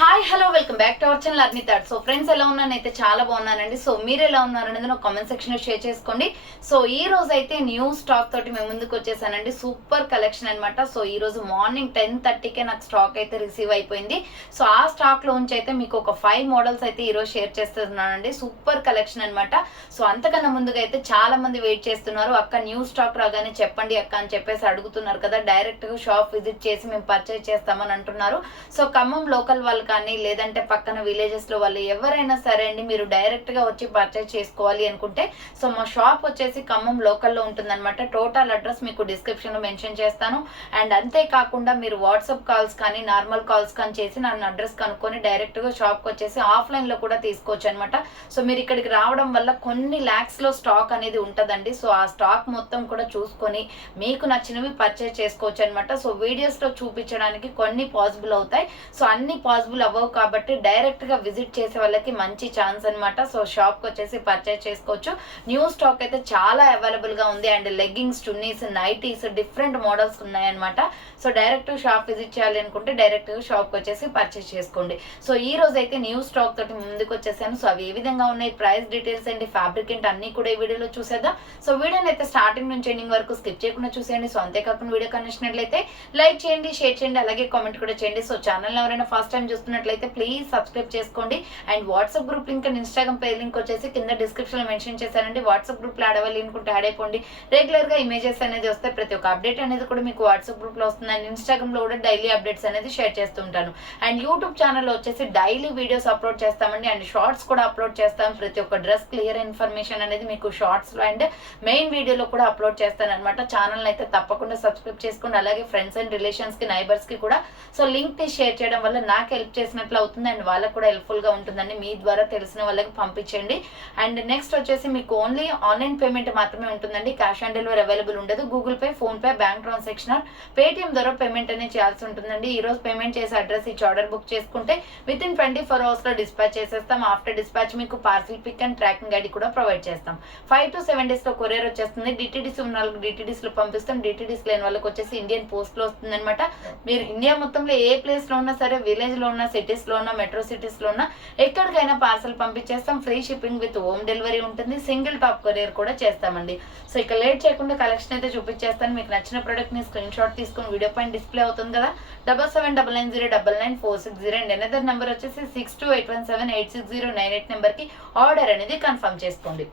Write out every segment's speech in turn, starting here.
Hi hello welcome back to our channel అర్ని thought. So friends ఎలా ఉన్నానైతే చాలా బాగున్నానండి. So మీరు ఎలా ఉన్నారనేది నాకు కామెంట్ సెక్షన్ లో షేర్ చేసుకోండి. సో ఈ రోజు అయితే న్యూ స్టాక్ తోటి మేము ముందుకు వచ్చేసానండి. సూపర్ కలెక్షన్ అనమాట. సో ఈ రోజు మార్నింగ్ 10:30కే నాకు స్టాక్ అయితే రిసీవ్ అయిపోయింది. సో ఆ స్టాక్ లో నుంచి అయితే మీకు ఒక 5 మోడల్స్ అయితే ఈ రోజు షేర్ చేస్తున్నానండి. సూపర్ కలెక్షన్ అనమాట. సో అంతకన్నా ముందుగా అయితే చాలా మంది వెయిట్ చేస్తున్నారు, అక్క న్యూ స్టాక్ రాగానే చెప్పండి అక్క అని చెప్పేసి అడుగుతున్నారు కదా. డైరెక్ట్ గా షాప్ విజిట్ చేసి మేము పర్చేజ్ చేస్తామని అంటున్నారు. సో ఖమ్మం లోకల్ వాళ్ళు కానీ లేదంటే పక్కన విలేజెస్ లో వాళ్ళు ఎవరైనా సరే అండి, మీరు డైరెక్ట్ గా వచ్చి పర్చేజ్ చేసుకోవాలి అనుకుంటే సో మా షాప్ వచ్చేసి ఖమ్మం లోకల్లో ఉంటుందన్నమాట. టోటల్ అడ్రస్ మీకు డిస్క్రిప్షన్ లో మెన్షన్ చేస్తాను. అండ్ అంతేకాకుండా మీరు వాట్సాప్ కాల్స్ కానీ నార్మల్ కాల్స్ కానీ చేసి నన్ను అడ్రస్ కనుక్కొని డైరెక్ట్ గా షాప్ కి వచ్చేసి ఆఫ్లైన్ లో కూడా తీసుకోవచ్చు అనమాట. సో మీరు ఇక్కడికి రావడం వల్ల కొన్ని ల్యాక్స్ లో స్టాక్ అనేది ఉంటదండి. సో ఆ స్టాక్ మొత్తం కూడా చూసుకొని మీకు నచ్చినవి పర్చేజ్ చేసుకోవచ్చు అనమాట. సో వీడియోస్ లో చూపించడానికి కొన్ని పాసిబుల్ అవుతాయి, సో అన్ని పాసిబుల్ అవ్వవు కాబట్టి డైరెక్ట్ గా విజిట్ చేసే వాళ్ళకి మంచి ఛాన్స్ అనమాట. సో షాప్ కి వచ్చేసి పర్చేజ్ చేసుకోవచ్చు. న్యూ స్టాక్ అయితే చాలా అవైలబుల్ గా ఉంది. And leggings, chunnis, nighties different models ఉన్నాయన్నమాట. సో డైరెక్ట్ షాప్ విజిట్ చేయాలి అనుకుంటే డైరెక్ట్ గా షాప్ కి వచ్చేసి పర్చేజ్ చేసుకోండి. సో ఈ రోజు అయితే న్యూ స్టాక్ తోటి ముందుకు వచ్చేసాను. సో అవి ఏ విధంగా ఉన్నాయి, ప్రైస్ డీటెయిల్స్ అండ్ ఫ్యాబ్రిక్ ఏంటి అన్ని కూడా ఈ వీడియోలో చూసేద్దాం. సో వీడియోని అయితే స్టార్టింగ్ నుంచి ఎండింగ్ వరకు స్కిప్ చేయకుండా చూసేయండి. సో అంతేకాకుండా వీడియో కనిపించినట్లయితే లైక్ చేయండి, షేర్ చేయండి, అలాగే కామెంట్ కూడా చేయండి. సో ఛానల్ ఎవరైనా ఫస్ట్ టైం చూస్తున్నట్లయితే ప్లీజ్ సబ్స్క్రైబ్ చేసుకోండి. And WhatsApp group link and Instagram page link వచ్చేసి కింద డిస్క్రిప్షన్ లో మెన్షన్ చేశానండి. వాట్సాప్ గ్రూప్ లో యాడ్ అవ్వాలి అనుకుంటే యాడ్ అయిపోండి. రెగ్యులర్ గా ఇమేజెస్ అనేది వస్తే ప్రతి ఒక్క అప్డేట్ అనేది కూడా మీకు వాట్సాప్ గ్రూప్ లో వస్తుంది. అండ్ ఇన్స్టాగ్రామ్ లో కూడా డైలీ అప్డేట్స్ అనేది షేర్ చేస్తుంటాను. అండ్ యూట్యూబ్ ఛానల్ వచ్చేసి డైలీ వీడియోస్ అప్లోడ్ చేస్తామండి. అండ్ షార్ట్స్ కూడా అప్లోడ్ చేస్తాం. ప్రతి ఒక్క డ్రెస్ క్లియర్ ఇన్ఫర్మేషన్ అనేది మీకు షార్ట్స్ లో అండ్ మెయిన్ వీడియోలో కూడా అప్లోడ్ చేస్తాను అనమాట. ఛానల్ అయితే తప్పకుండా సబ్స్క్రైబ్ చేసుకోండి. అలాగే ఫ్రెండ్స్ అండ్ రిలేషన్స్ కి, నైబర్స్ కి కూడా సో లింక్ ని షేర్ చేయడం వల్ల నాకు హెల్ప్ చేసినట్లు అవుతుంది అండ్ వాళ్ళకు కూడా హెల్ప్ఫుల్ గా ఉంటుందండి. మీ ద్వారా తెలిసిన వాళ్ళకి పంపించండి. అండ్ నెక్స్ట్ వచ్చేసి మీకు ఓన్లీ ఆన్లైన్ పేమెంట్ మాత్రమే ఉంటుందండి. క్యాష్ ఆన్ డెలివరీ అవైలబుల్ ఉండదు. Google Pay, PhonePe, bank transaction, Paytm ద్వారా పేమెంట్ అనేది చేయాల్సి ఉంటుందండి. ఈ రోజు పేమెంట్ చేసి అడ్రస్ ఇచ్చి ఆర్డర్ బుక్ చేసుకుంటే విత్ ఇన్ 24 hours లో డిస్పాచ్ చేసేస్తాం. ఆఫ్టర్ డిస్పాచ్ మీకు parcel pick and tracking ID కూడా ప్రొవైడ్ చేస్తాం. 5 to 7 days లో కొరియర్ వచ్చేస్తుంది. డిటిడిసి ఉన్న వాళ్ళకి డిటిడిసి లో పంపిస్తాం. డిటిడిసి లేని వాళ్ళకి వచ్చేసి ఇండియన్ పోస్ట్ లో వస్తుంది అనమాట. మీరు ఇండియా మొత్తంలో ఏ ప్లేస్ లో ఉన్నా సరే, విలేజ్ లో ఉన్న, సిటీస్ లో ఉన్న, మెట్రో సిటీస్ లో ఉన్న ఎక్కడికైనా పార్సల్ పంపించేస్తాం. Free shipping with home delivery ఉంటుంది. సింగిల్ టాప్ కొరియర్ కూడా చేస్తామండి. సో ఇక లేట్ చేయకుండా కలెక్షన్ అయితే చూపించేస్తాను. మీకు నచ్చిన ప్రోడక్ట్ ని స్క్రీన్ షాట్ తీసుకుని వీడియో పైన డిస్ప్లే అవుతుంది కదా, 7799099460 అండ్ అనదర్ నెంబర్ వచ్చేసి 6281786098 నెంబర్ కి ఆర్డర్ అనేది కన్ఫర్మ్ చేసుకోండి.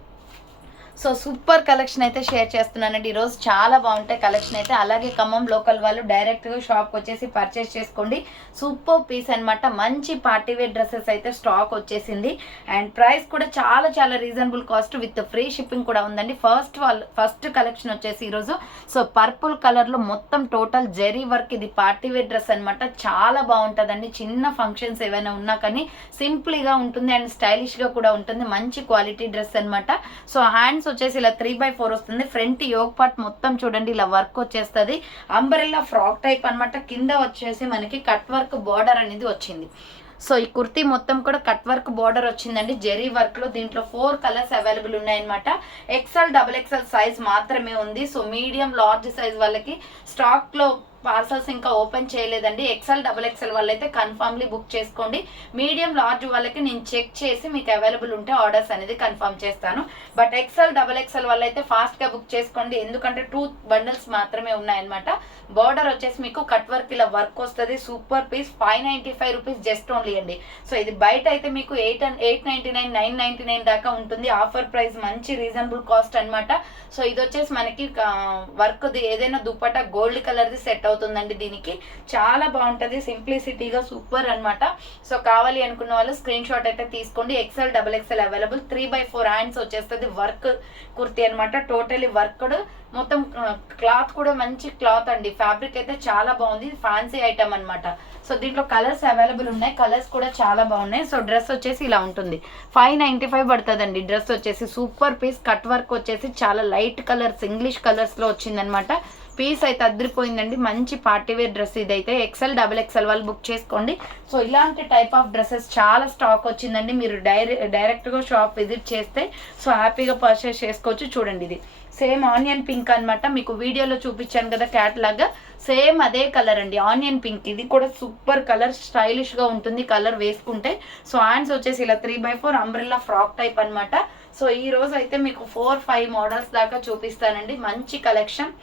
సో సూపర్ కలెక్షన్ అయితే షేర్ చేస్తున్నానండి. ఈరోజు చాలా బాగుంటాయి కలెక్షన్ అయితే. అలాగే ఖమ్మం లోకల్ వాళ్ళు డైరెక్ట్గా షాప్కి వచ్చేసి పర్చేస్ చేసుకోండి. సూపర్ పీస్ అనమాట. మంచి పార్టీవేర్ డ్రెస్సెస్ అయితే స్టాక్ వచ్చేసింది. అండ్ ప్రైస్ కూడా చాలా చాలా reasonable cost with free shipping కూడా ఉందండి. ఫస్ట్ కలెక్షన్ వచ్చేసి ఈరోజు సో పర్పుల్ కలర్లో మొత్తం టోటల్ జెరీ వర్క్. ఇది పార్టీవేర్ డ్రెస్ అనమాట. చాలా బాగుంటుందండి. చిన్న ఫంక్షన్స్ ఏవైనా ఉన్నా కానీ సింపుల్గా ఉంటుంది అండ్ స్టైలిష్గా కూడా ఉంటుంది. మంచి క్వాలిటీ డ్రెస్ అనమాట. సో హ్యాండ్స్ వచ్చేసి ఇలా 3/4 వస్తుంది. ఫ్రంట్ యోగ్ పార్ట్ మొత్తం చూడండి ఇలా వర్క్ వచ్చేస్తుంది. అంబరెల్లా ఫ్రాక్ టైప్ అనమాట. కింద వచ్చేసి మనకి కట్ వర్క్ బార్డర్ అనేది వచ్చింది. సో ఈ కుర్తీ మొత్తం కూడా కట్ వర్క్ బార్డర్ వచ్చిందండి జెరీ వర్క్ లో. దీంట్లో 4 కలర్స్ అవైలబుల్ ఉన్నాయన్నమాట. XL, XXL సైజ్ మాత్రమే ఉంది. సో మీడియం, లార్జ్ సైజ్ వాళ్ళకి స్టాక్ లో పార్సల్స్ ఇంకా ఓపెన్ చేయలేదండి. XL, XXL వాళ్ళైతే కన్ఫర్మ్లీ బుక్ చేసుకోండి. మీడియం, లార్జ్ వాళ్ళకి నేను చెక్ చేసి మీకు అవైలబుల్ ఉంటే ఆర్డర్స్ అనేది కన్ఫర్మ్ చేస్తాను. బట్ XL, XXL వాళ్ళైతే ఫాస్ట్ గా బుక్ చేసుకోండి, ఎందుకంటే 2 బండిల్స్ మాత్రమే ఉన్నాయన్నమాట. బార్డర్ వచ్చేసి మీకు కట్ వర్క్ ఇలా వర్క్ వస్తుంది. Super piece. 595 rupees just only అండి. సో ఇది బయట అయితే మీకు 899, 999 దాకా ఉంటుంది. ఆఫర్ ప్రైస్ మంచి రీజనబుల్ కాస్ట్ అనమాట. సో ఇది వచ్చేసి మనకి వర్క్ ఏదైనా దుపట్టా గోల్డ్ కలర్ ది సెట్ అవుతుందండి. దీనికి చాలా బాగుంటది. సింప్లిసిటీగా సూపర్ అనమాట. సో కావాలి అనుకున్న వాళ్ళు స్క్రీన్ షాట్ అయితే తీసుకోండి. XL, XXL available. 3/4 హ్యాండ్స్ వచ్చేస్తుంది. వర్క్ కుర్తీ అనమాట. Totally worked. మొత్తం క్లాత్ కూడా మంచి క్లాత్ అండి. ఫ్యాబ్రిక్ అయితే చాలా బాగుంది. ఫ్యాన్సీ ఐటమ్ అనమాట. సో దీంట్లో కలర్స్ అవైలబుల్ ఉన్నాయి. కలర్స్ కూడా చాలా బాగున్నాయి. సో డ్రెస్ వచ్చేసి ఇలా ఉంటుంది. 595 పడుతుందండి డ్రెస్ వచ్చేసి. Super piece. కట్ వర్క్ వచ్చేసి చాలా లైట్ కలర్స్, ఇంగ్లీష్ కలర్స్ లో వచ్చిందనమాట. పీస్ అయితే అదిరిపోయిందండి. మంచి పార్టీవేర్ డ్రెస్ ఇదైతే. ఎక్సెల్ XXL వాళ్ళు బుక్ చేసుకోండి. సో ఇలాంటి టైప్ ఆఫ్ డ్రెస్సెస్ చాలా స్టాక్ వచ్చిందండి. మీరు డైరెక్ట్గా షాప్ విజిట్ చేస్తే సో హ్యాపీగా పర్చేస్ చేసుకోవచ్చు. చూడండి, ఇది సేమ్ ఆనియన్ పింక్ అనమాట. మీకు వీడియోలో చూపించాను కదా క్యాట్లాగ్, సేమ్ అదే కలర్ అండి, ఆనియన్ పింక్. ఇది కూడా సూపర్ కలర్, స్టైలిష్గా ఉంటుంది కలర్ వేసుకుంటే. సో హ్యాండ్స్ వచ్చేసి ఇలా 3x4 అంబ్రెల్లా ఫ్రాక్ టైప్ అనమాట. సో ఈ రోజు అయితే మీకు 4-5 మోడల్స్ దాకా చూపిస్తానండి. మంచి కలెక్షన్.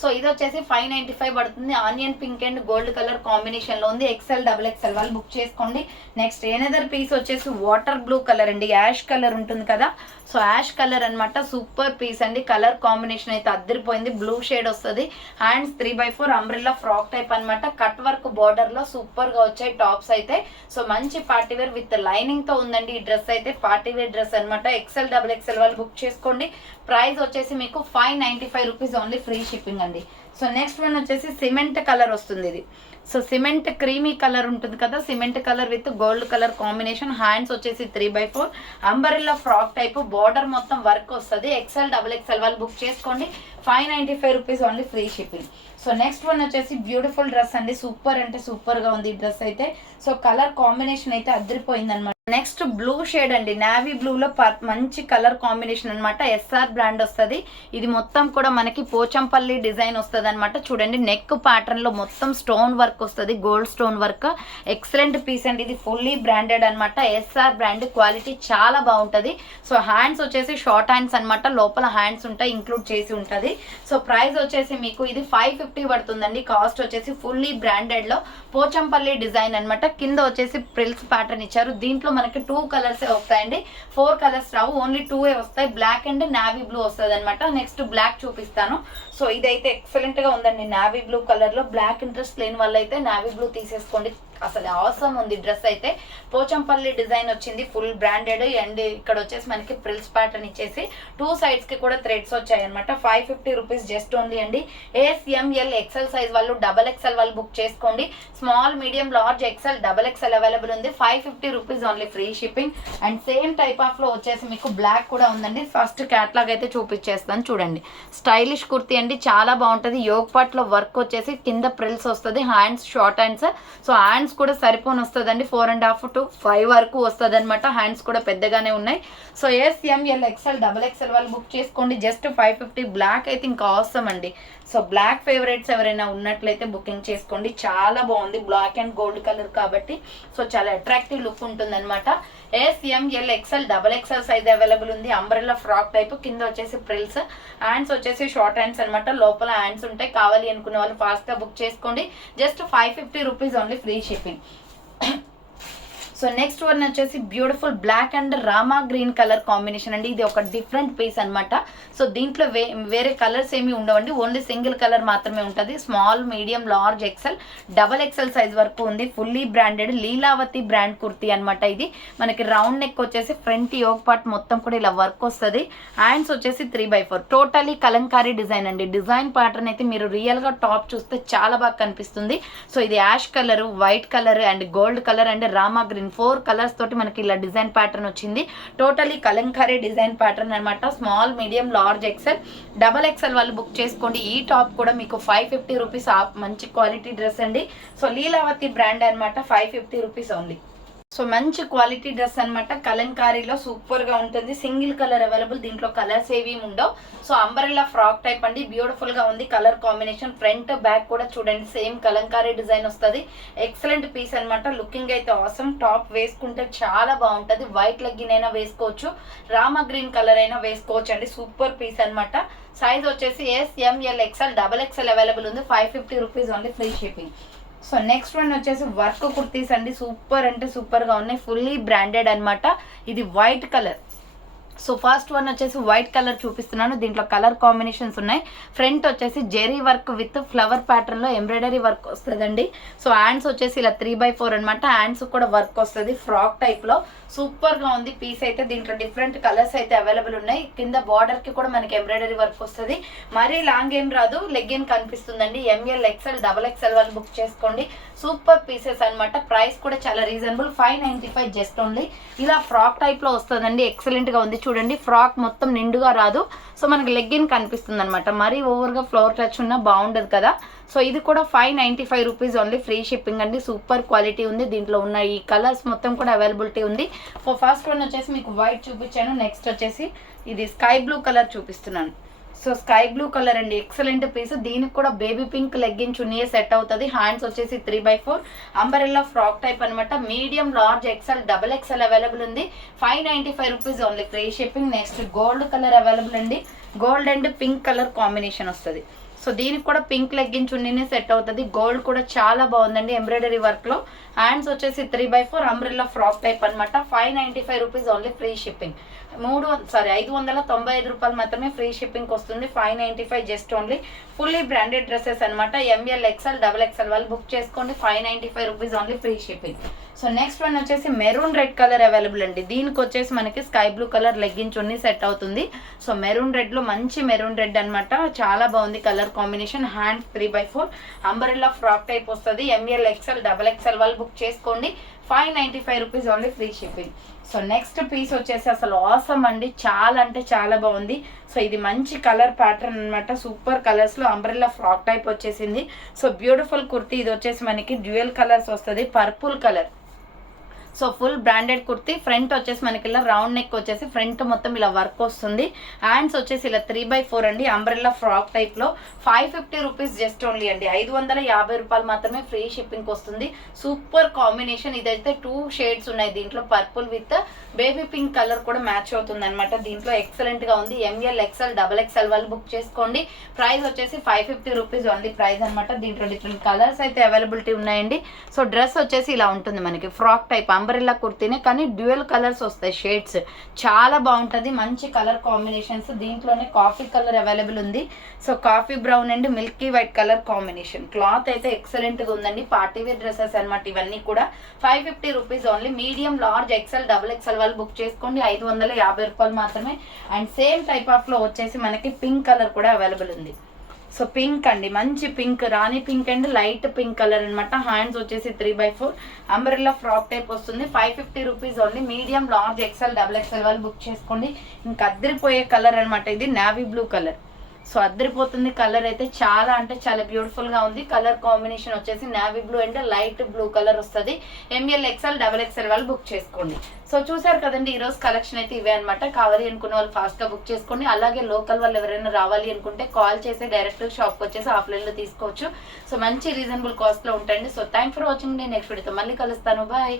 సో ఇది వచ్చేసి 595 పడుతుంది. Onion pink and gold colour కాంబినేషన్లో ఉంది. ఎక్సెల్ XXL వాళ్ళు బుక్ చేసుకోండి. నెక్స్ట్ ఎనదర్ పీస్ వచ్చేసి వాటర్ బ్లూ కలర్ అండి, యాష్ కలర్ ఉంటుంది కదా, సో యాష్ కలర్ అనమాట. సూపర్ పీస్ అండి, కలర్ కాంబినేషన్ అయితే అద్దరిపోయింది. బ్లూ షేడ్ వస్తుంది. Hands 3x4 umbrella frock type అనమాట. కట్ వర్క్ బార్డర్లో సూపర్గా వచ్చాయి టాప్స్ అయితే. సో మంచి పార్టీవేర్ విత్ లైనింగ్తో ఉందండి ఈ డ్రెస్ అయితే. పార్టీవేర్ డ్రెస్ అనమాట. ఎక్సెల్ XXL వాళ్ళు బుక్ చేసుకోండి. ప్రైస్ వచ్చేసి మీకు 595 రూపీస్ ఓన్లీ, ఫ్రీ షిప్పింగ్ అండి. సో నెక్స్ట్ వన్ వచ్చేసి సిమెంట్ కలర్ వస్తుంది ఇది. సో సిమెంట్ క్రీమీ కలర్ ఉంటుంది కదా, cement colour with gold colour combination. Hands వచ్చేసి 3x4 umbrella frock type, border మొత్తం వర్క్ వస్తుంది. ఎక్సెల్ XXL వాళ్ళు బుక్ చేసుకోండి. 595 rupees only, free shipping. So next one వచ్చేసి బ్యూటిఫుల్ డ్రెస్ అండి. సూపర్ అంటే సూపర్గా ఉంది ఈ డ్రెస్ అయితే. సో కలర్ కాంబినేషన్ అయితే అదిరిపోయింది అనమాట. నెక్స్ట్ బ్లూ షేడ్ అండి, నావీ బ్లూలో మంచి కలర్ కాంబినేషన్ అనమాట. SR బ్రాండ్ వస్తుంది. ఇది మొత్తం కూడా మనకి పోచంపల్లి డిజైన్ వస్తుంది అనమాట. చూడండి, నెక్ ప్యాటర్న్ లో మొత్తం స్టోన్ వర్క్ వస్తుంది, gold stone work. Excellent piece అండి, ఇది ఫుల్లీ బ్రాండెడ్ అనమాట. SR బ్రాండ్, క్వాలిటీ చాలా బాగుంటుంది. సో హ్యాండ్స్ వచ్చేసి షార్ట్ హ్యాండ్స్ అనమాట, లోపల హ్యాండ్స్ ఉంటాయి, ఇంక్లూడ్ చేసి ఉంటుంది. సో ప్రైస్ వచ్చేసి మీకు ఇది 550 పడుతుందండి. కాస్ట్ వచ్చేసి ఫుల్లీ బ్రాండెడ్ లో పోచంపల్లి డిజైన్ అనమాట. కింద వచ్చేసి ప్రిల్స్ ప్యాటర్న్ ఇచ్చారు. దీంట్లో మనకి 2 కలర్స్ వస్తాయండి, 4 కలర్స్ రావు, ఓన్లీ 2 వస్తాయి. బ్లాక్ అండ్ నావీ బ్లూ వస్తుంది అనమాట. నెక్స్ట్ బ్లాక్ చూపిస్తాను. సో ఇదైతే ఎక్సలెంట్ గా ఉందండి, నావీ బ్లూ కలర్ లో. బ్లాక్ ఇంట్రెస్ట్ లేని వల్ల అయితే నావీ బ్లూ తీసేసుకోండి. అసలు అవసరం ఉంది డ్రెస్ అయితే. పోచంపల్లి డిజైన్ వచ్చింది, ఫుల్ బ్రాండెడ్. అండ్ ఇక్కడ వచ్చేసి మనకి ప్రిల్స్ ప్యాటర్న్ ఇచ్చేసి 2 సైడ్స్ కి కూడా థ్రెడ్స్ వచ్చాయి అనమాట. 550 రూపీస్ జస్ట్ ఓన్లీ అండి. SML XL సైజ్ వాళ్ళు, XXL వాళ్ళు బుక్ చేసుకోండి. Small, medium, large, XL, XXL available ఉంది. 550 rupees only, free shipping. And same type of లో వచ్చేసి మీకు బ్లాక్ కూడా ఉందండి. ఫస్ట్ క్యాట్లాగ్ అయితే చూపించేస్తాను చూడండి. స్టైలిష్ కుర్తీ అండి, చాలా బాగుంటుంది. యోగ్ పార్ట్ లో వర్క్ వచ్చేసి కింద ప్రిల్స్ వస్తుంది. Hands short hands. So hands కూడా సరిపోని వస్తుందండి, 4.5 to 5 వరకు వస్తుంది అనమాట. హ్యాండ్స్ కూడా పెద్దగానే ఉన్నాయి. సో SML XL XXL వాళ్ళు బుక్ చేసుకోండి. జస్ట్ 550. బ్లాక్ అయితే ఇంకా అవసరం అండి. సో బ్లాక్ ఫేవరెట్స్ ఎవరైనా ఉన్నట్లయితే బుకింగ్ చేసుకోండి. చాలా బాగుంది, బ్లాక్ అండ్ గోల్డ్ కలర్ కాబట్టి. సో చాలా అట్రాక్టివ్ లుక్ ఉంటుంది అనమాట. SML XL XXL size available ఉంది. అంబ్రెల్లా ఫ్రాక్ టైప్, కింద వచ్చేసి ప్రిల్స్. హ్యాండ్స్ వచ్చేసి షార్ట్ హ్యాండ్స్ అనమాట, లోపల హ్యాండ్స్ ఉంటాయి. కావాలి అనుకునే వాళ్ళు ఫాస్ట్ గా బుక్ చేసుకోండి. Just 550 rupees only, free shipping. So next one వచ్చేసి beautiful black and Rama green colour combination అండి. ఇది ఒక డిఫరెంట్ పీస్ అనమాట. సో దీంట్లో వేరే కలర్స్ ఏమి ఉండవండి, ఓన్లీ సింగిల్ కలర్ మాత్రమే ఉంటుంది. Small, medium, large, XL, XXL size వరకు ఉంది. Fully branded Leelavati brand kurti అనమాట. ఇది మనకి రౌండ్ నెక్ వచ్చేసి ఫ్రంట్ యోగ్ పార్ట్ మొత్తం కూడా ఇలా వర్క్ వస్తుంది. హ్యాండ్స్ వచ్చేసి 3x4, టోటలీ కలంకారీ డిజైన్ అండి. డిజైన్ ప్యాటర్న్ అయితే మీరు రియల్ గా టాప్ చూస్తే చాలా బాగా కనిపిస్తుంది. సో ఇది ash colour, white colour and gold colour and Rama green, 4 colours తోటి మనకి ఇలా డిజైన్ ప్యాటర్న్ వచ్చింది. టోటలీ కలంకారీ డిజైన్ ప్యాటర్న్ అనమాట. Small, medium, large, XL, XXL వాళ్ళు బుక్ చేసుకోండి. ఈ టాప్ కూడా మీకు 550 రూపీస్, మంచి క్వాలిటీ డ్రెస్ అండి. సో లీలావతి బ్రాండ్ అనమాట. 550 రూపీస్ ఓన్లీ. సో మంచి క్వాలిటీ డ్రెస్ అనమాట. కలంకారీలో సూపర్ గా ఉంటుంది. సింగిల్ కలర్ అవైలబుల్, దీంట్లో కలర్స్ ఏవి ఉండవు. సో అంబరెల్లా ఫ్రాక్ టైప్ అండి, బ్యూటిఫుల్ గా ఉంది కలర్ కాంబినేషన్. ఫ్రంట్ బ్యాక్ కూడా చూడండి, సేమ్ కలంకారీ డిజైన్ వస్తుంది. ఎక్సలెంట్ పీస్ అనమాట. లుకింగ్ అయితే అవసరం. టాప్ వేసుకుంటే చాలా బాగుంటది. వైట్ లెగ్గిన్ అయినా వేసుకోవచ్చు, రామా గ్రీన్ కలర్ అయినా వేసుకోవచ్చు అండి. సూపర్ పీస్ అనమాట. సైజ్ వచ్చేసి SML XL XXL అవైలబుల్ ఉంది. 550 rupees only, free shipping. So next one వచ్చేసి వర్క్ కుర్తీస్ అండి. సూపర్ అంటే సూపర్ గా ఉన్నాయి, ఫుల్లీ బ్రాండెడ్ అనమాట. ఇది white colour. So first one వచ్చేసి వైట్ కలర్ చూపిస్తున్నాను. దీంట్లో కలర్ కాంబినేషన్స్ ఉన్నాయి. ఫ్రంట్ వచ్చేసి zari work with flower pattern లో ఎంబ్రాయిడరీ వర్క్ వస్తుందండి. సో హ్యాండ్స్ వచ్చేసి ఇలా 3x4 అనమాట. హ్యాండ్స్ కూడా వర్క్ వస్తుంది ఫ్రాక్ టైప్ లో. సూపర్ గా ఉంది పీస్ అయితే. దీంట్లో డిఫరెంట్ కలర్స్ అయితే అవైలబుల్ ఉన్నాయి. కింద బార్డర్ కి కూడా మనకి ఎంబ్రాయిడరీ వర్క్ వస్తుంది. మరీ లాంగ్ ఏం రాదు, లెగ్గిన్ కనిపిస్తుందండి. ML XL XXL వాళ్ళు బుక్ చేసుకోండి. సూపర్ పీసెస్ అనమాట. ప్రైస్ కూడా చాలా రీజనబుల్, 595 జస్ట్ ఓన్లీ. ఇలా ఫ్రాక్ టైప్ లో వస్తుందండి. ఎక్సలెంట్ గా ఉంది. చూడండి ఫ్రాక్ మొత్తం నిండుగా రాదు, సో మనకి లెగ్గిన్ కనిపిస్తుంది అనమాట. మరీ ఓవర్గా ఫ్లోర్ టచ్ ఉన్నా బాగుండదు కదా. సో ఇది కూడా 595 రూపీస్ ఓన్లీ, ఫ్రీ షిప్పింగ్ అండి. సూపర్ క్వాలిటీ ఉంది. దీంట్లో ఉన్న ఈ కలర్స్ మొత్తం కూడా అవైలబిలిటీ ఉంది. ఫస్ట్ వన్ వచ్చేసి మీకు వైట్ చూపించాను, నెక్స్ట్ వచ్చేసి ఇది స్కై బ్లూ కలర్ చూపిస్తున్నాను. సో స్కై బ్లూ కలర్ అండి, ఎక్సలెంట్ పీస్. దీనికి కూడా బేబీ పింక్ లెగ్గిన్ చున్నీయే సెట్ అవుతుంది. హ్యాండ్స్ వచ్చేసి 3/4 అంబరెల్లా ఫ్రాక్ టైప్ అనమాట. Medium, large, XL, double XL available ఉంది. 595 rupees only, free shipping. Next gold colour available అండి. Gold and pink colour combination వస్తుంది. సో దీనికి కూడా పింక్ లెగ్గిన్ చున్నీనే సెట్ అవుతుంది. గోల్డ్ కూడా చాలా బాగుందండి, ఎంబ్రాయిడరీ వర్క్లో. హ్యాండ్స్ వచ్చేసి 3/4 అంబ్రెల్లా ఫ్రాక్ టైప్ అనమాట. 595 రూపీస్ ఓన్లీ, ఫ్రీ షిప్పింగ్. 595 రూపాయలు మాత్రమే ఫ్రీ షిప్పింగ్ వస్తుంది. 595 just only. Fully branded dresses అనమాట. ఎంఎల్, ఎక్స్ఎల్, డబుల్ ఎక్స్ఎల్ వాళ్ళు బుక్ చేసుకోండి. 595 rupees only, free shipping. So next one వచ్చేసి మెరూన్ రెడ్ కలర్ అవైలబుల్ అండి. దీనికి వచ్చేసి మనకి స్కై బ్లూ కలర్ లెగ్గిన్ చున్నీ సెట్ అవుతుంది. సో మెరూన్ రెడ్ లో మంచి మెరూన్ రెడ్ అనమాట, చాలా బాగుంది colour combination. Hands 3/4 umbrella frock type వస్తుంది. ఎంఎల్, ఎక్స్ఎల్, డబుల్ ఎక్స్ఎల్ వాళ్ళు బుక్ చేసుకోండి. 595 rupees only, free shipping. So next piece వచ్చేసి అసలు ఆసమ్ అండి, చాలా అంటే చాలా బాగుంది. సో ఇది మంచి కలర్ ప్యాటర్న్ అనమాట. సూపర్ కలర్స్ లో అంబ్రెల్లా ఫ్రాక్ టైప్ వచ్చేసింది. So beautiful kurti. ఇది వచ్చేసి మనకి డ్యూయల్ కలర్స్ వస్తుంది, purple colour. So full branded kurti. Front వచ్చేసి మనకి ఇలా రౌండ్ నెక్ వచ్చేసి ఫ్రంట్ మొత్తం ఇలా వర్క్ వస్తుంది. హ్యాండ్స్ వచ్చేసి ఇలా 3/4 అండి, అంబ్రెల్లా ఫ్రాక్ టైప్ లో. 550 రూపీస్ జస్ట్ ఓన్లీ అండి. 550 రూపాయలు మాత్రమే, ఫ్రీ షిప్పింగ్ వస్తుంది. Super combination. ఇదైతే 2 షేడ్స్ ఉన్నాయి దీంట్లో, purple with baby pink colour కూడా మ్యాచ్ అవుతుంది అనమాట. దీంట్లో ఎక్సలెంట్ గా ఉంది. ఎంఎల్, ఎక్స్ఎల్, డబల్ ఎక్స్ఎల్ వాళ్ళు బుక్ చేసుకోండి. ప్రైస్ వచ్చేసి 550 రూపీస్ ఓన్లీ ప్రైస్ అనమాట. దీంట్లో డిఫరెంట్ కలర్స్ అయితే అవైలబిలిటీ ఉన్నాయండి. సో డ్రెస్ వచ్చేసి ఇలా ఉంటుంది మనకి, ఫ్రాక్ టైప్ అంబరెల్లా కుర్తీనే, కానీ డ్యూయల్ కలర్స్ వస్తాయి షేడ్స్. చాలా బాగుంటుంది, మంచి కలర్ కాంబినేషన్స్. దీంట్లోనే కాఫీ కలర్ అవైలబుల్ ఉంది. So coffee brown and Milky white colour combination. Cloth అయితే ఎక్సలెంట్ గా ఉందండి. పార్టీ వేర్ డ్రెస్సెస్ అనమాట ఇవన్నీ కూడా. 550 rupees only. Medium, large, XL, double XL వాళ్ళు బుక్ చేసుకోండి. 550 రూపాయలు మాత్రమే. అండ్ సేమ్ టైప్ ఆఫ్ లో వచ్చేసి మనకి పింక్ కలర్ కూడా అవైలబుల్ ఉంది. సో పింక్ అండి, మంచి పింక్, రాణి pink and light pink colour అనమాట. హ్యాండ్స్ వచ్చేసి 3/4 అంబ్రెల్లా ఫ్రాక్ టైప్ వస్తుంది. 550 rupees only. Medium, large, XL, double XL వాళ్ళు బుక్ చేసుకోండి. ఇంకా అద్దరిపోయే కలర్ అనమాట ఇది, నావీ బ్లూ కలర్. సో అద్దరిపోతుంది కలర్ అయితే, చాలా అంటే చాలా బ్యూటిఫుల్ గా ఉంది. కలర్ కాంబినేషన్ వచ్చేసి navy blue and light blue colour వస్తుంది. ఎంఎల్, ఎక్స్ఎల్, డబుల్ ఎక్స్ఎల్ వాళ్ళు బుక్ చేసుకోండి. సో చూసారు కదండి, ఈ రోజు కలెక్షన్ అయితే ఇవే అనమాట. కావాలి అనుకున్న వాళ్ళు ఫాస్ట్ గా బుక్ చేసుకోండి. అలాగే లోకల్ వాళ్ళు ఎవరైనా రావాలి అనుకుంటే కాల్ చేసి డైరెక్ట్ షాప్ వచ్చేసి ఆఫ్లైన్ లో తీసుకోవచ్చు. సో మంచి రీజనబుల్ కాస్ట్ లో ఉంటాయండి. So thank for watching. నేను నెక్స్ట్ వీడియోతో మళ్ళీ కలుస్తాను. బాయ్.